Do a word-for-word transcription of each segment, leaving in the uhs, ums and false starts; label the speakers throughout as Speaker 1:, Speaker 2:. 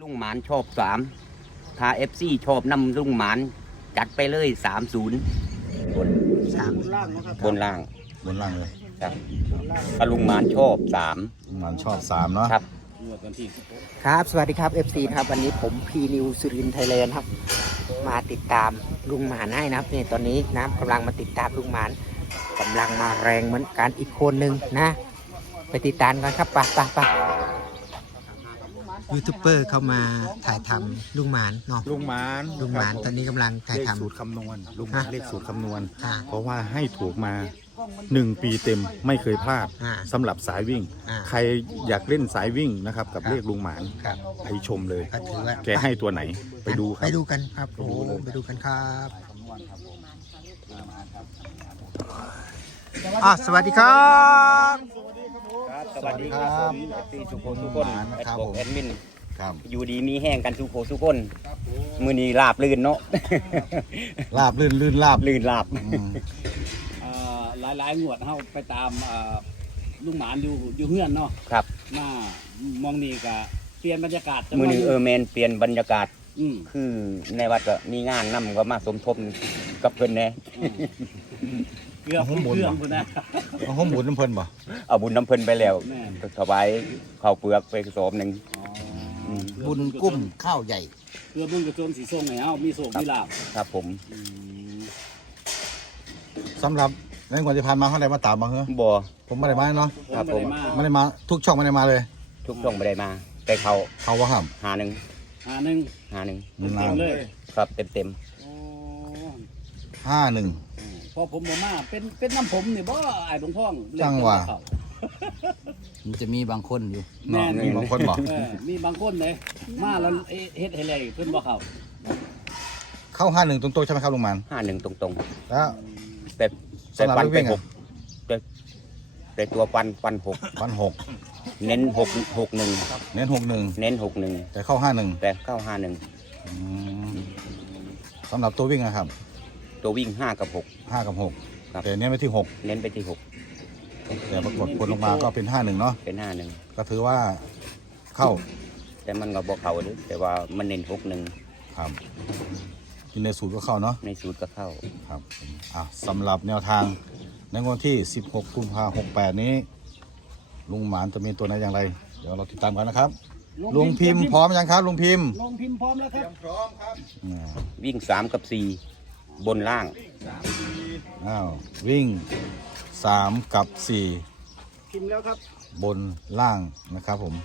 Speaker 1: ลุงหมานชอบสามถ้าเอฟซีชอบนำลุงหมานจัดไปเลยสามศูนย์บนสามบนล่าง
Speaker 2: บนล่างเลย
Speaker 1: ครับถ้าลุงหมานชอบสาม
Speaker 2: ลุงหมานชอบสามเนาะ
Speaker 1: ครับ
Speaker 3: ครับ สวัสดีครับ เอฟ ซี ครับวันนี้ผมพีนิวสุรินทร์ไทยแลนด์ครับมาติดตามลุงหมานให้นะครับนี่ตอนนี้น้ำกำลังมาติดตามลุงหมานกำลังมาแรงเหมือนกันอีกคนหนึ่งนะไปติดตามกันครับไปไปไปยูทูบเบอร์เข้ามาถ่ายทำลุงหมานเนาะ
Speaker 2: ลุงหมาน
Speaker 3: ลุงหมานตอนนี้กำลังถ่าย
Speaker 2: เลข
Speaker 3: ทำ
Speaker 2: สูตรคำนวณลุงหมาน
Speaker 3: ฮะ
Speaker 2: เลขสูตรคำนวณ
Speaker 3: อ่า
Speaker 2: เพราะว่าให้ถูกมาหนึ่งปีเต็มไม่เคยพลาด
Speaker 3: อ่า
Speaker 2: สำหรับสายวิ่ง
Speaker 3: อ่า
Speaker 2: ใครอยากเล่นสายวิ่งนะครับกับ
Speaker 3: ครับ
Speaker 2: เลขลุงหมาน
Speaker 3: ครับ
Speaker 2: ไปชมเลย
Speaker 3: ก็ถือว่า
Speaker 2: แกให้ตัวไหนไปดูค
Speaker 3: ไป
Speaker 2: รับ
Speaker 3: ดูกันครับโอ้ไปดูกันครับอ่ะสวัสดีครับ
Speaker 1: สวัสดีครับเอฟซีสุโขทุกคนแอดบอกแอดมิน
Speaker 2: ครับ
Speaker 1: อยู่ดีมีแห้งกันสุโขทุกคนมือนี้ลาบลื่นเนาะ
Speaker 2: ลาบลื่นลื่นลาบ
Speaker 1: ลื่นลาบ
Speaker 2: อืม
Speaker 4: หลายหลายๆงวดเฮาไปตามเอ่อลุงหมานอยู่อยู่เฮือนเนาะ
Speaker 1: ครับ
Speaker 4: มามองนี่ก็เปลี่ยนบรรยากาศจัง
Speaker 1: มือนี้เออแมนเปลี่ยนบรรยากาศ
Speaker 4: อืม
Speaker 1: คือในวัดก็มีงานนำก็มาสมทบกับเพิ่นแหน่
Speaker 4: เกือบเครื่องพุ่นนะ
Speaker 2: เอาห้องหมุนน้ำเพลินบ่
Speaker 1: เอาบุญน้ำเพิ่นไปแล้ว
Speaker 4: แม่น
Speaker 1: ถวายข้าวเปลือกไปสอบหนึ่ง
Speaker 4: อ๋อ
Speaker 3: บุญกุ้มข้าวใหญ่
Speaker 4: เพื่อบุญกระโจนสีส้มให้เฮามีโศกมีลาบ
Speaker 1: ครับผม
Speaker 4: อืม
Speaker 2: สำหรับในงวดที่ผ่านมาเขาได้มาตามมาเหรอ
Speaker 1: บ่
Speaker 2: ผมไม่ได้มาเนาะ
Speaker 1: ครับผม
Speaker 2: ไม่ได้มาทุกช่องไม่ได้มาเลย
Speaker 1: ทุกช่องไม่ได้มา แต่เขา
Speaker 2: เขาว่าห้าม
Speaker 1: หาหนึ่ง
Speaker 4: หาหนึ่ง
Speaker 1: หาหนึ่ง
Speaker 4: เต็มๆเลย
Speaker 1: ครับเต็มเต็ม
Speaker 4: โอ้
Speaker 2: ห้าหนึ่ง
Speaker 4: พอผมบ่มาเป็นเป็นน้ำผมนี่บ่ไอ้หลวงพ่อง
Speaker 2: จังหวะ
Speaker 3: มันจะมีบางคนอยู่
Speaker 4: แม่น
Speaker 2: มีบางคนบอก
Speaker 4: เออมีบางคนเลยมาแล้วเอ๊ะเฮ็ดให้เลยเพิ่นบ่เข้า
Speaker 2: เข้าห้าหนึ่งตรงๆใช่ไหมครับลุงหมาน
Speaker 1: ห้าหนึ่งตรง
Speaker 2: แล้ว
Speaker 1: ๆ แต่แต่
Speaker 2: สำหรับ
Speaker 1: ฟัน
Speaker 2: ลูกวิ่
Speaker 1: ไป
Speaker 2: ง
Speaker 1: ห
Speaker 2: อะ
Speaker 1: กแต่แต่ตัวฟันฟันหก
Speaker 2: วันหก
Speaker 1: เน้นหกหกหนึ่ง
Speaker 2: เน้นหกหนึ่ง
Speaker 1: เน้นหกหนึ่ง
Speaker 2: แต่เข้าห้าหนึ่ง
Speaker 1: แต่เข้าห้าหนึ่ง
Speaker 2: สำหรับตัววิ่งนะครับ
Speaker 1: ตัววิ่งห้ากับหก
Speaker 2: ห้ากับหก
Speaker 1: ครับ
Speaker 2: แต่เนี้ยไปที่หก
Speaker 1: เน้นไปที่หก
Speaker 2: แต่ปรากฏผลลงมาก็เป็นห้าหนึ่งเนาะ
Speaker 1: เป็นห้าหนึ่ง
Speaker 2: ก็ถือว่าเข้า
Speaker 1: แต่มันก็บอกเขาหรือแต่ว่ามันเน้นหกหนึ่ง
Speaker 2: ครับที่ในสูตรก็เข้าเนาะ
Speaker 1: ในสูตรก็เข้า
Speaker 2: ครับผมอ่ะสำหรับแนวทางในวันที่สิบหกกุมภาพันธ์หกแปดนี้ ลุงหมานจะมีตัวไหนอย่างไร เดี๋ยวเราติดตามกันนะครับ ลุงพิมพ์พร้อมยังครับลุงพิมพ์
Speaker 4: ลงพิมพ์พร้อมแล้วครับ
Speaker 2: อ่า
Speaker 1: วิ่งสามกับสี่บนล่าง
Speaker 2: อ้าววิ่งสามกับสี่
Speaker 4: พิมพ์แล้วครับ
Speaker 2: บนล่างนะครับผม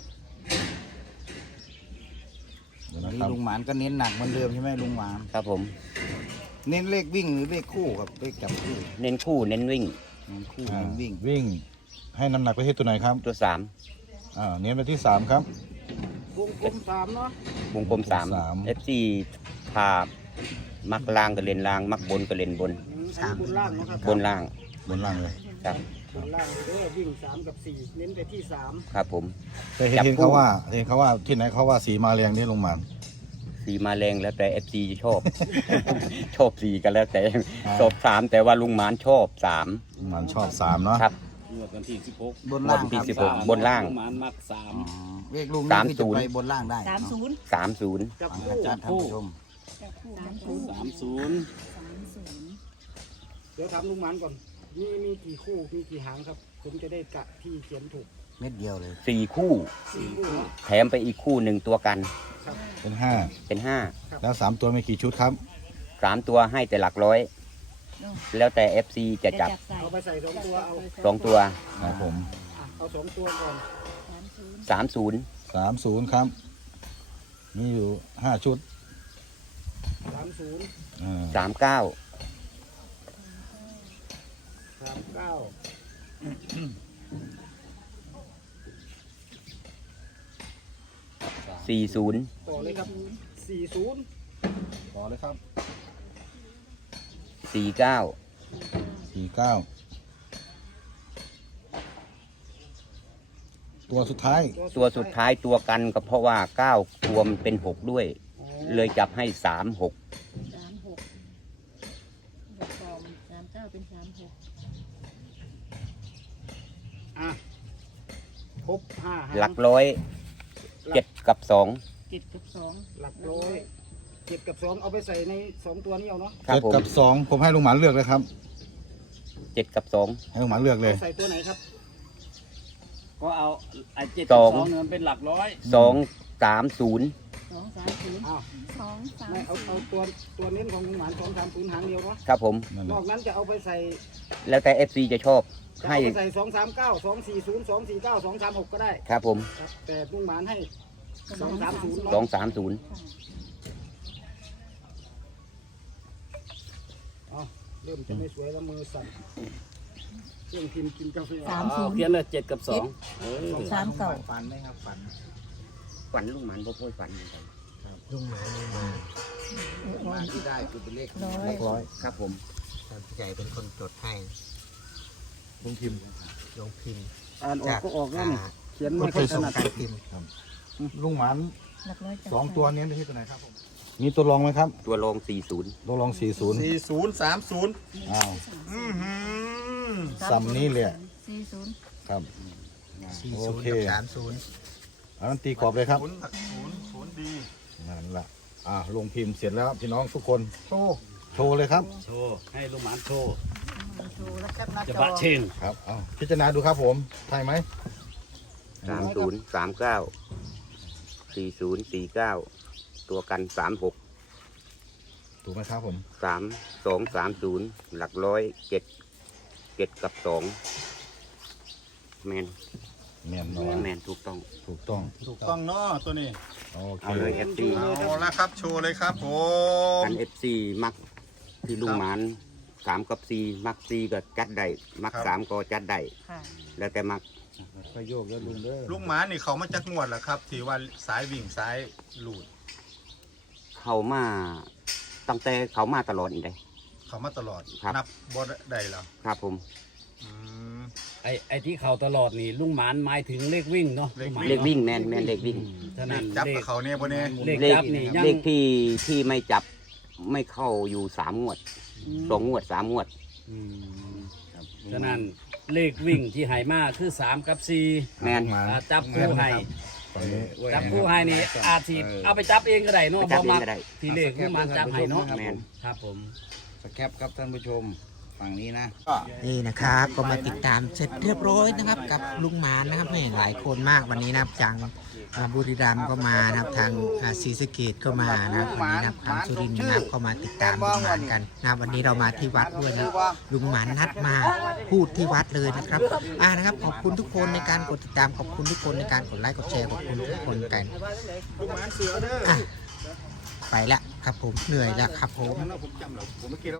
Speaker 2: เดี๋ยวนะครับ
Speaker 3: ลุงหมานก็เน้นหนักเหมือนเดิมใช่ไหมลุงหมาน
Speaker 1: ครับผม
Speaker 3: เน้นเลขวิ่งหรือเลขคู่ครับเลขจับคู่
Speaker 1: เน้นคู่เน้นวิ่ง
Speaker 3: เน้นคู่
Speaker 2: อ่า
Speaker 3: เน้นวิ่ง
Speaker 2: วิ่งให้น้ำหนักไปที่ตัวไหนครับ
Speaker 1: ตัวสาม
Speaker 2: อ่าเน้นไปที่สามครับ
Speaker 4: วงกลมสามเนาะ
Speaker 1: วงกลมสาม
Speaker 2: สาม
Speaker 1: เอฟซีพามักล่างก็เล่นล่าง มักบนก็เล่นบน
Speaker 4: สามบนล่างนะครับ
Speaker 1: บนล่าง
Speaker 2: บนล่างเลย
Speaker 1: ครับ
Speaker 4: บนล่างเด้อวิ่งสามกับสี่เน้นไปที่สาม
Speaker 1: ครับผม
Speaker 2: แต่เห็น
Speaker 1: จับ
Speaker 2: เห็น
Speaker 1: คู่
Speaker 2: เขาว่าเห็นเขาว่าที่ไหนเขาว่าสีมาเรียงนี่ลงมา
Speaker 1: สีมาแรงแล้วแต่เอฟซีจะชอบ ชอบสีกันแล้วแต่ชอบสามแต่ว่าลุงหมานชอบสาม
Speaker 2: ลุงหมานชอบสามเนาะ
Speaker 1: ครับ
Speaker 4: งวดวันที่สิบหก
Speaker 3: บนล่าง
Speaker 1: วันที่
Speaker 3: ครับ
Speaker 1: สิบหกบนล่าง
Speaker 4: หมานมักสาม
Speaker 3: อ๋อเลขลุง
Speaker 1: สาม
Speaker 3: นี่
Speaker 1: ศู
Speaker 3: คือน
Speaker 1: ย์
Speaker 3: จะไปบนล่างได้
Speaker 5: สามศูนย์
Speaker 1: สามศูนย์
Speaker 4: จับ
Speaker 3: อา
Speaker 4: คู่
Speaker 3: จารย์ท่านผู้ชม
Speaker 5: สามศูนย์
Speaker 4: สามศูนย์
Speaker 5: สามศูนย์
Speaker 4: เดี๋ยวถามลุงหมานก่อนมีมีกี่คู่มีกี่หางครับ ผมจะได้กะที่เขียนถูก
Speaker 3: เม็ดเดียวเลย
Speaker 1: สี่คู่
Speaker 4: สี่คู่เนาะ
Speaker 1: แถมไปอีกคู่หนึ่งตัวกัน
Speaker 2: เป็นห้า
Speaker 1: เป็นห้า
Speaker 2: แล้วสามตัวมีกี่ชุดครับ
Speaker 1: สามตัวให้แต่หลักร้อย แล้วแต่เอฟซีจะจับ
Speaker 5: ใส่
Speaker 4: เอาไปใส่สองตัวเอา
Speaker 1: สองตัว
Speaker 2: ครับผม
Speaker 4: อ่ะเอาสองตัวก่อน
Speaker 5: สามศูนย์
Speaker 1: สามศูนย์
Speaker 2: สามศูนย์ครับ มีอยู่ห้าชุด
Speaker 4: สามศูนย์
Speaker 2: อ่า
Speaker 1: สามเก้า
Speaker 4: สามเก้า
Speaker 1: สี่ศูนย์
Speaker 4: ต่อเลยครับสี่ศูนย์
Speaker 2: ต่อเลยครับ
Speaker 1: สี่เก้า
Speaker 2: สี่เก้าตัวสุดท้าย
Speaker 1: ตัวสุดท้ายตัวกันก็เพราะว่าเก้ารวมเป็นหกด้วย เลยจับให้สามหก
Speaker 5: สามหกบวกสองสามเก้าเป็นสามหก
Speaker 4: อ่ะครบห้าาง
Speaker 1: หลักร้อยเจ็ดกับสอง
Speaker 5: เจ็ดกับสอง
Speaker 4: หลักร้อยเจ็ดกับสองเอาไปใส่ในสองตัวนี้เอาเนาะ
Speaker 1: ครับ
Speaker 2: เจ็ด
Speaker 1: ผม
Speaker 2: กับสองผมให้ลุงหมานเลือกเลยครับ
Speaker 1: เจ็ดกับสอง
Speaker 2: ให้ลุงหมานเลือกเลย
Speaker 4: เอาใส่ตัวไหนครับ
Speaker 6: ก็เอาไอ้เจ็ด
Speaker 1: สอง
Speaker 6: สองเนี่ยมันเป็นหลักร้อย
Speaker 1: สองสามศูนย์
Speaker 5: สองสามศูนย์
Speaker 4: อ้าว
Speaker 5: สองสาม
Speaker 4: ไม่เอาเอาตัวตัวเน้นของลุงหมานสองสามศูนย์หางเดียวเนาะ
Speaker 1: ครับผม
Speaker 2: นั่นแห
Speaker 4: น
Speaker 2: ละ
Speaker 4: อกนั้นจะเอาไปใส่
Speaker 1: แล้วแต่ เอฟ ซี จะชอบ
Speaker 4: จะ
Speaker 1: ให้
Speaker 4: เอาไปใส่สองสามเก้าสองสี่ศูนย์สองสี่เก้าสองสามหกก็ได้
Speaker 1: ครับผม
Speaker 4: ครับแต่ลุงหมานให้สองสามศูนย์
Speaker 1: สองสามศูนย์
Speaker 4: เริ่มจะไม่สวยแล้วมือสั่นเครื่องพิมพ์กินกาแฟ
Speaker 5: สาม
Speaker 6: เอา
Speaker 5: ศูนย์
Speaker 6: เขียนเลยเจ็ดกับสองเออ
Speaker 5: สามเก่า
Speaker 3: ฝันไหมครับฝัน
Speaker 1: ฝันลุงหมันพ่อพ่อฝันเหมือนกัน
Speaker 3: ลุงหมานนี่มามาที่ได้คือเป็นเลข
Speaker 5: ร้อย
Speaker 2: หลักร้อย
Speaker 1: ครับผม
Speaker 3: ท่านผู้ใหญ่เป็นคนจดให้
Speaker 2: ลุงพิมพ์
Speaker 3: ลงพิมพ์
Speaker 4: อ่านออกก็ออกแล้วนี่
Speaker 3: อ่า
Speaker 4: เขียน
Speaker 3: ค
Speaker 4: ไม่
Speaker 3: น
Speaker 4: ค่อยถ
Speaker 3: ส่ง
Speaker 4: นัด
Speaker 3: การพิมพ์
Speaker 2: ลุงหมาน
Speaker 5: หลักร้อยจับ
Speaker 2: สองตัวนี้ที่ตัวไหนครับผมมีตัวรองไหมครับ
Speaker 1: ตัวรองสี่ศูนย์
Speaker 2: ตัวรองสี่ศูนย์
Speaker 7: สี่ศูนย์สามศูนย์
Speaker 2: อ้าว
Speaker 7: อือหือ
Speaker 2: ซ้ำนี้เลย
Speaker 5: สี่ศูนย์
Speaker 2: ครับ
Speaker 3: สี่
Speaker 2: โอ
Speaker 3: ศูนย์
Speaker 2: เค
Speaker 3: กับสามศูนย์
Speaker 2: อันนั้นตีกรอบเลยครับ
Speaker 7: ศูนย์ศูนย์ศูนย์ดี
Speaker 2: นั่นแหละอ่าลงพิมพ์เสร็จแล้วพี่น้องทุกคน
Speaker 4: โชว์
Speaker 2: โชว์เลยครับ
Speaker 6: โชว์ให้ลุงหมานโชว์
Speaker 4: โชว์แล้วแคปหน้า
Speaker 6: จะ
Speaker 4: จ
Speaker 6: บะ
Speaker 4: อ
Speaker 6: เชง
Speaker 2: ครับเอาพิจารณาดูครับผมใช่ไหม
Speaker 1: สามศูนย์สามเก้าสี่ศูนย์สี่เก้าตัวกันสามหก
Speaker 2: ถูกไหมครับผม
Speaker 1: สามสองสามศูนย์หลักร้อยเจ็ดเจ็ดกับสองแมน
Speaker 2: แม่นเน
Speaker 1: แม
Speaker 2: อะ
Speaker 1: นถูกต้อง
Speaker 2: ถูกต้อง
Speaker 7: ถูกต้องเนาะตัวนี้
Speaker 2: โอเค
Speaker 1: เอาเลย เอฟ ซี
Speaker 7: เอาละครับโชว์เลยครับผม
Speaker 1: กัน เอฟ ซี มักที่ลุงหมานสามกับสี่มักสี่ก็จัดได้มักสามก็จัดได้
Speaker 5: ค่ะ
Speaker 1: แล้วแต่มัก
Speaker 2: ประโยคแล้วลุงเด้อ
Speaker 7: ลุงหมานี่เขามาจักงวดแล้วครับ ที่ว่าสายวิ่งสายหลุด
Speaker 1: เขามาตั้งแต่เขามาตลอดอีกเลย
Speaker 7: เขามาตลอด
Speaker 1: ครับ
Speaker 7: นับบ่ได้แล้ว
Speaker 1: ครับผม
Speaker 7: อืม
Speaker 6: ไอ้ไอ้ที่เขาตลอดนี่ลุงหมานหมายถึงเลขวิ่งเนาะ
Speaker 7: เลข
Speaker 6: ลุงหมาน
Speaker 1: เลขวิ่งแมนแมนเลขวิ่ง
Speaker 6: ฉะนั้น
Speaker 7: จับ
Speaker 6: เล
Speaker 7: กับ
Speaker 6: ข
Speaker 7: เขาเนี่ยบ่เนี่ย
Speaker 6: เลข
Speaker 1: เลข
Speaker 6: จับนี่ยัง
Speaker 1: เลขที่ที่ไม่จับไม่เข้าอยู่สามงวดสองงวดสามงวด
Speaker 6: อืมฉะนั้นเลขวิ่งที่ให้มาคือสามกับสี่
Speaker 1: แมน
Speaker 2: มา
Speaker 6: อ่าจับคู่ให้
Speaker 2: ตอนนี้
Speaker 6: จับคู่ให้นี่อาจสิเอาไปจับเองก็ได้เนาะ
Speaker 1: ไปจับ
Speaker 6: บ่มัก
Speaker 1: เองก็ได้
Speaker 6: ที่เลขลุงหมานจับให้เนาะ
Speaker 1: แมน
Speaker 6: ครับผม
Speaker 8: สแคปครับท่านผู้ชมฝั่งนี้นะ
Speaker 3: นี่นะครับก็มาติดตามเสร็จเรียบร้อยนะครับ กับลุงหมานนะครับนี่หลายคนมากวันนี้นะครับจังอ่าบุรีรัมย์ก็มานะครับทางอ่าศรีสะเกษก็มานะครับวันนี้นะครับทางสุรินทร์นะครับก็มาติดตามลุงหมานกันนะครับวันนี้เรามาที่วัดด้วยนะลุงหมานนัดมาพูดที่วัดเลยนะครับอ่านะครับขอบคุณทุกคนในการกดติดตามขอบคุณทุกคนในการกดไลค์กดแชร์ขอบคุณทุกคนกัน
Speaker 7: ลุงหมาเสือเด้อ
Speaker 3: อ่ะไปละครับผมเหนื่อยแล้วครับผม
Speaker 7: ผมจำแล้วผมเมื่อกี้